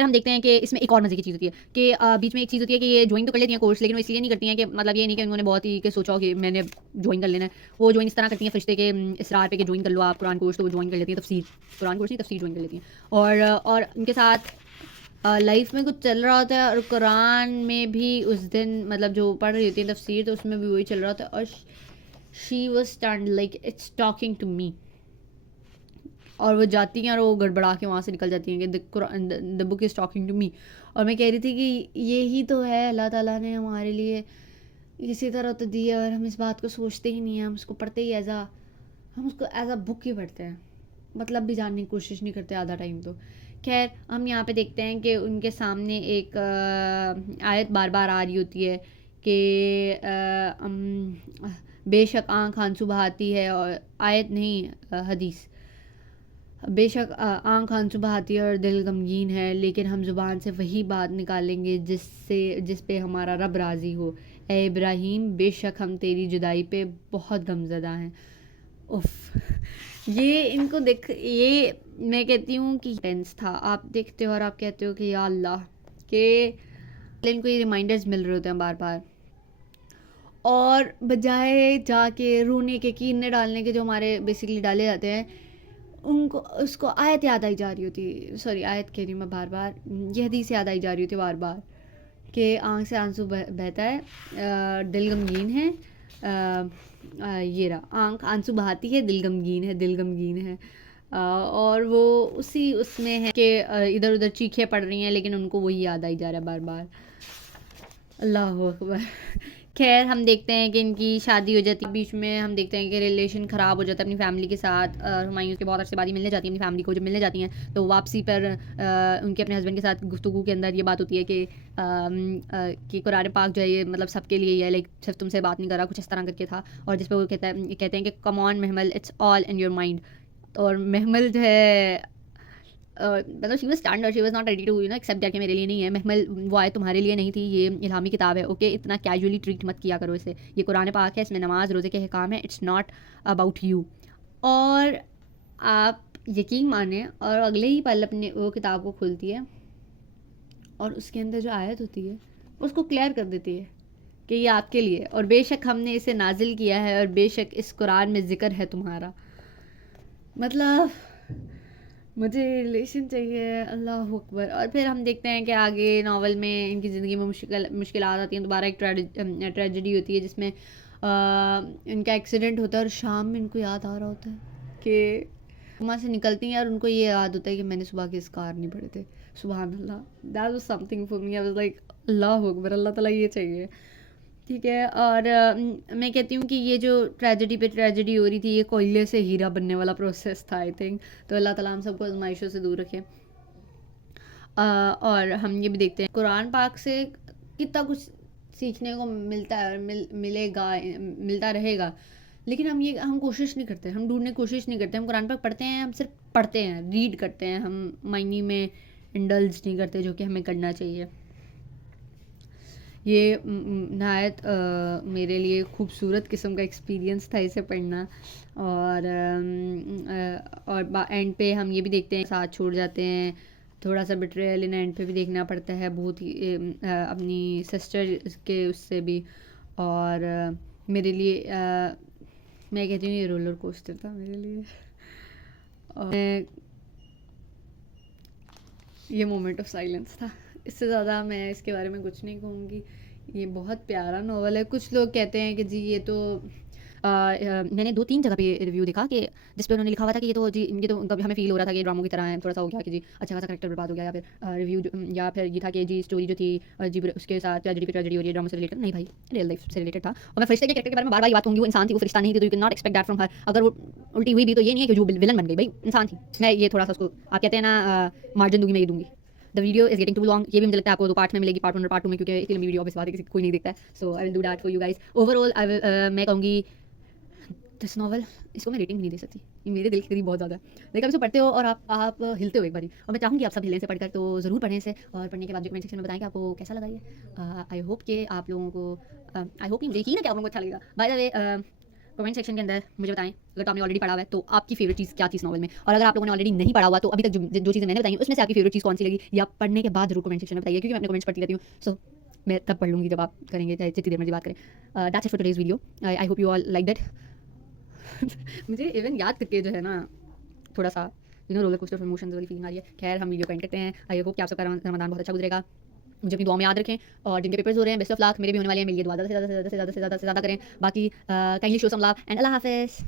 फिर हम देखते हैं कि इसमें एक और मज़े की चीज़ होती है कि बीच में एक चीज़ होती है कि ये ज्वाइन तो कर लेती हैं कोर्स, लेकिन वो इसलिए नहीं करती हैं कि मतलब ये नहीं कि उन्होंने बहुत ही कि सोचा हो कि मैंने ज्वाइन कर लेना है। वो ज्वाइन इस तरह करती हैं फरिश्ते के इसरार पे कि ज्वाइन कर लो आप कुरान कोर्स, तो वो ज्वाइन कर लेती हैं तफसीर, कुरान कोर्स नहीं तफसीर ज्वाइन कर लेती हैं। और उनके साथ लाइफ में कुछ चल रहा होता है और कुरान में भी उस दिन मतलब जो पढ़ रही होती है तफसीर, तो उसमें भी वही चल रहा होता है और she was stunned like it's talking to me. और वो जाती हैं और वो गड़बड़ा के वहाँ से निकल जाती हैं कि the book is talking to me. और मैं कह रही थी कि यही तो है, अल्लाह ताला ने हमारे लिए इसी तरह तो दिया और हम इस बात को सोचते ही नहीं हैं, हम उसको पढ़ते ही हम उसको एज अ बुक ही पढ़ते हैं, मतलब भी जानने की कोशिश नहीं करते आधा टाइम तो। खैर हम यहाँ पे देखते हैं कि उनके सामने एक आयत बार बार आ रही होती है कि बेशक आँख आंसू बहाती है, और आयत नहीं हदीस, बेशक आँख आंसू बहाती है और दिल गमगीन है, लेकिन हम ज़ुबान से वही बात निकालेंगे जिस पे हमारा रब राज़ी हो। ए इब्राहीम, बेशक हम तेरी जुदाई पे बहुत गमज़दा हैं। उफ, ये इनको देख, ये मैं कहती हूँ कि टेंस था। आप देखते हो और आप कहते हो कि या अल्लाह, कि इनको ये रिमाइंडर्स मिल रहे होते हैं बार बार, और बजाय जाके रोने के कीने डालने के जो हमारे बेसिकली डाले जाते हैं, उनको उसको आयत याद आई जा रही होती, सॉरी आयत कह रही हूँ मैं बार बार, ये हदीस याद आई जा रही होती बार बार कि आँख से आंसू बहता है, दिल गमगीन है, ये रहा आँख आंसू बहाती है, दिल गमगीन है, दिल गमगीन है। और वो उसी उसमें है कि इधर उधर चीखें पड़ रही हैं, लेकिन उनको वही याद आई जा रहा है बार बार। अल्लाह अकबर। खैर हम देखते हैं कि इनकी शादी हो जाती है, बीच में हम देखते हैं कि रिलेशन ख़राब हो जाता है अपनी फैमिली के साथ। हुमायूं के बहुत अरसे बाद ही मिलने जाती है अपनी फैमिली को, जब मिलने जाती हैं तो वापसी पर उनके अपने हस्बैंड के साथ गुफ्तगू के अंदर ये बात होती है कि कुरान पाक जो है ये मतलब सबके लिए ही है, लाइक सिर्फ तुमसे बात नहीं कर रहा, कुछ इस तरह करके था। और जिस पर वो कहते हैं कि come on Mahmal, it's all in your mind. और महमल जो है मतलब शी वाज स्टन्ड और she was not ready to accept that कि मेरे लिए नहीं है महमल, वो आयत तुम्हारे लिए नहीं थी, ये इल्हामी किताब है, ओके, इतना कैजुअली ट्रीट मत किया करो इसे, ये कुरान पाक है, इसमें नमाज रोज़े के अहकाम है, इट्स नॉट अबाउट यू। और आप यकीन माने और अगले ही पल अपने वो किताब को खोलती है और उसके अंदर जो आयत होती है उसको क्लियर कर देती है कि ये आपके लिए, और बेशक हमने इसे नाजिल किया है, और बेशक इस कुरान में ज़िक्र है तुम्हारा। मतलब मुझे रिलेशन चाहिए, अल्लाह अकबर। और फिर हम देखते हैं कि आगे नावल में इनकी ज़िंदगी में मुश्किलात आती हैं, दोबारा एक ट्रेजेडी होती है जिसमें इनका एक्सीडेंट होता है और शाम में इनको याद आ रहा होता है कि वहाँ से निकलती हैं और उनको ये याद होता है कि मैंने सुबह के इसकार नहीं पढ़े थे। सुबहान Allah, that was something for me, I was like Allah अकबर, अल्लाह ताला ये चाहिए। ठीक है। और मैं कहती हूँ कि ये जो ट्रेजेडी पे ट्रेजेडी हो रही थी, ये कोयले से हीरा बनने वाला प्रोसेस था आई थिंक। तो अल्लाह ताला हम सबको आजमाइशों से दूर रखे। और हम ये भी देखते हैं कुरान पाक से कितना कुछ सीखने को मिलता है और मिलेगा, मिलता रहेगा, लेकिन हम कोशिश नहीं करते, हम ढूंढने की कोशिश नहीं करते। हम कुरान पाक पढ़ते हैं, हम सिर्फ पढ़ते हैं, रीड करते हैं, हम मायने में इंडल्ज नहीं करते, जो कि हमें करना चाहिए। ये नहायत मेरे लिए खूबसूरत किस्म का एक्सपीरियंस था इसे पढ़ना। और एंड पे हम ये भी देखते हैं साथ छोड़ जाते हैं, थोड़ा सा बिट्रेयल इन एंड पे भी देखना पड़ता है, बहुत ही अपनी सिस्टर के उससे भी। और मेरे लिए मैं कहती हूँ ये रोलर कोस्टर था मेरे लिए। और ये मोमेंट ऑफ साइलेंस था, इससे ज़्यादा मैं इसके बारे में कुछ नहीं कहूँगी। ये बहुत प्यारा नावल है। कुछ लोग कहते हैं कि जी ये तो मैंने 2-3 जगह पे रिव्यू देखा कि जिस पे उन्होंने लिखा हुआ था कि ये तो जी ये तो कभी हमें फ़ील हो रहा था कि ड्रामों की तरह है, थोड़ा सा हो गया कि जी अच्छा खासा कैरेक्टर बर्बाद हो गया, या फिर या फिर ये था कि जी स्टोरी जो थी जी उसके साथ ट्रेजेडी पे ट्रेजेडी हो रही है, ड्रामा से रिलेटेड नहीं भाई, रियल लाइफ से रिलेटेड था। और मैं फरिश्ते के कैरेक्टर के बारे में बार बार ये बात कहूँगी, वो इंसान थी, वो फरिश्ता नहीं थी, तो you can not expect that from her. अगर वो उल्टी हुई भी तो ये नहीं है कि जो विलन बन गई, भाई इंसान थी। मैं ये थोड़ा सा उसको, आप कहते हैं ना मार्जिन दूंगी, मैं ये दूंगी। The video is getting too long, ये भी मुझे लगता है आपको 2 पार्ट में मिलेगी, पार्ट 1 और पार्ट 2 में, क्योंकि इतनी लंबी वीडियो ऑब्वियस बात है किसी कोई नहीं देखता है। So I will do that for you guys. Overall मैं कहूँगी दिस नॉवल, इसको मैं रेटिंग भी नहीं दे सकती, ये मेरे दिल के करीब बहुत ज़्यादा है। लेकिन आप इसको पढ़ते हो और आप हिलते हो एक बारी, और मैं चाहूँगी आप सब हिलें से पढ़कर, तो ज़रूर पढ़ें इसे, और पढ़ने के बाद जो कमेंट सेक्शन में बताएं कि आपको कैसा लगा ये। आई होप कि आप लोगों को आई होप नहीं, मुझे यकीन है कि आप लोगों को अच्छा लगेगा। By the way comment section के अंदर मुझे बताएं, अगर तो आपने ऑलरेडी पढ़ा हुआ है तो आपकी फेवरेट चीज़ क्या थी इस नॉवल में, और अगर आप लोगों ने ऑलरेडी नहीं पढ़ा हुआ तो अभी तक जो चीज़ें मैंने बताई उसमें से आपकी फेवरेट चीज़ कौन सी लगी, या पढ़ने के बाद जरूर कमेंट सेक्शन में बताइए, क्योंकि मैं अपने कमेंट्स पढ़ती रहती हूँ। सो मैं तब पढ़ लूँगी जब आप करेंगे, चाहे जितनी देर मर्जी बात करें। That's it for today's video. I hope you all like that. मुझे इवन याद करके जो है ना थोड़ा सा रोलर कोस्टर ऑफ इमोशंस वाली फीलिंग आ रही है। खैर हम वीडियो को एंड करते हैं। आई होप कि आप सबका रमजान बहुत अच्छा गुजरेगा। मुझे अपनी दुआ में याद रखें, और जिनके पेपर्स हो रहे हैं बेस्ट ऑफ लक, मेरे भी होने वाले हैं, मेरे लिए दुआ ज़्यादा से ज़्यादा करें। बाकी kindly show some love and Allah हाफिज़।